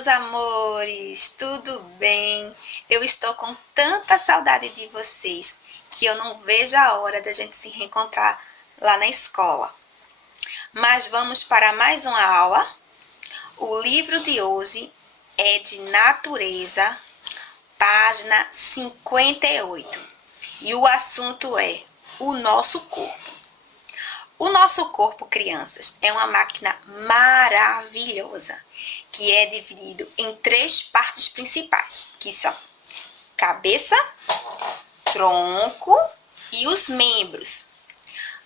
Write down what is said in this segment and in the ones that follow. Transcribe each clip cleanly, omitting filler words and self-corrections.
meus amores, tudo bem? Eu estou com tanta saudade de vocês que eu não vejo a hora da gente se reencontrar lá na escola. Mas vamos para mais uma aula. O livro de hoje é de natureza, página 58. E o assunto é o nosso corpo. O nosso corpo, crianças, é uma máquina maravilhosa, que é dividido em 3 partes principais, que são cabeça, tronco e os membros.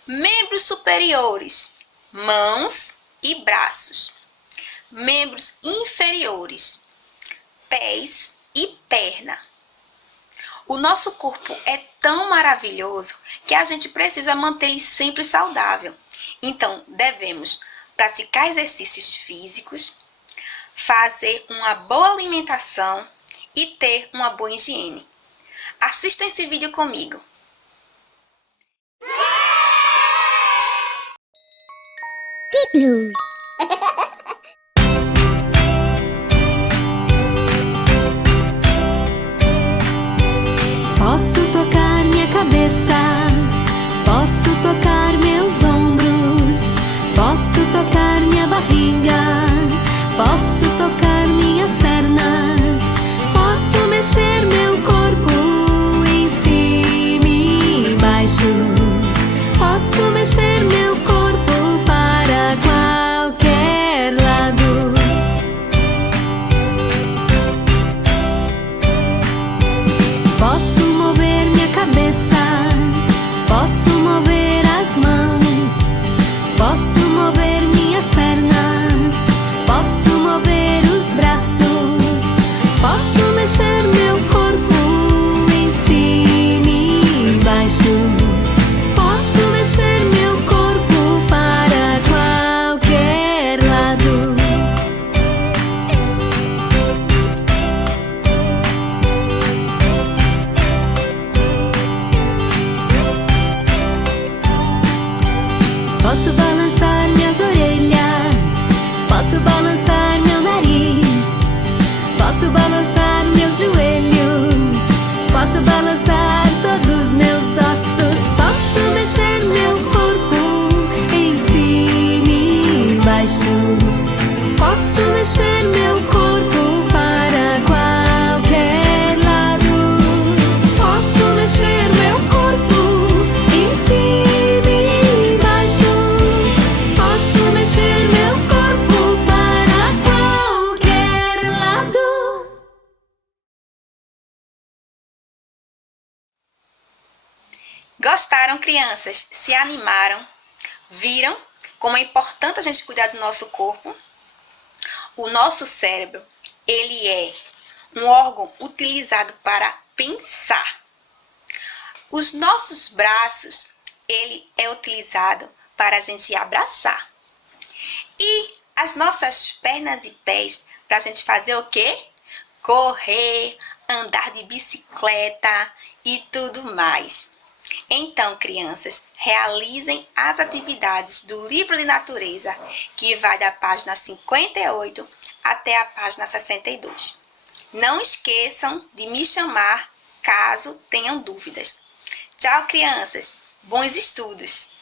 Membros superiores, mãos e braços. Membros inferiores, pés e perna. O nosso corpo é tão maravilhoso que a gente precisa mantê-lo sempre saudável. Então, devemos praticar exercícios físicos, fazer uma boa alimentação e ter uma boa higiene. Assistam esse vídeo comigo. Título. Posso tocar minha cabeça, posso tocar meus ombros, posso tocar minha barriga, posso tocar minhas pernas, posso mexer meu corpo em cima e embaixo, posso mexer meu corpo para qualquer lado. Posso mover minha cabeça, posso mover as mãos, posso mover minhas pernas, posso mover os braços, posso mexer meu corpo em cima e embaixo, posso mexer meu corpo para qualquer lado. Posso balançar minhas orelhas, posso balançar meu nariz, posso balançar meus joelhos, posso balançar todos meus ossos, posso mexer meu corpo em cima e embaixo, posso mexer meu corpo para qualquer lado, posso mexer meu corpo em cima e embaixo, posso mexer meu corpo para qualquer lado. Gostaram, crianças? Se animaram? Viram como é importante a gente cuidar do nosso corpo? O nosso cérebro, ele é um órgão utilizado para pensar. Os nossos braços, ele é utilizado para a gente abraçar. E as nossas pernas e pés, para a gente fazer o quê? Correr, andar de bicicleta e tudo mais. Então, crianças, realizem as atividades do livro de natureza, que vai da página 58 até a página 62. Não esqueçam de me chamar caso tenham dúvidas. Tchau, crianças! Bons estudos!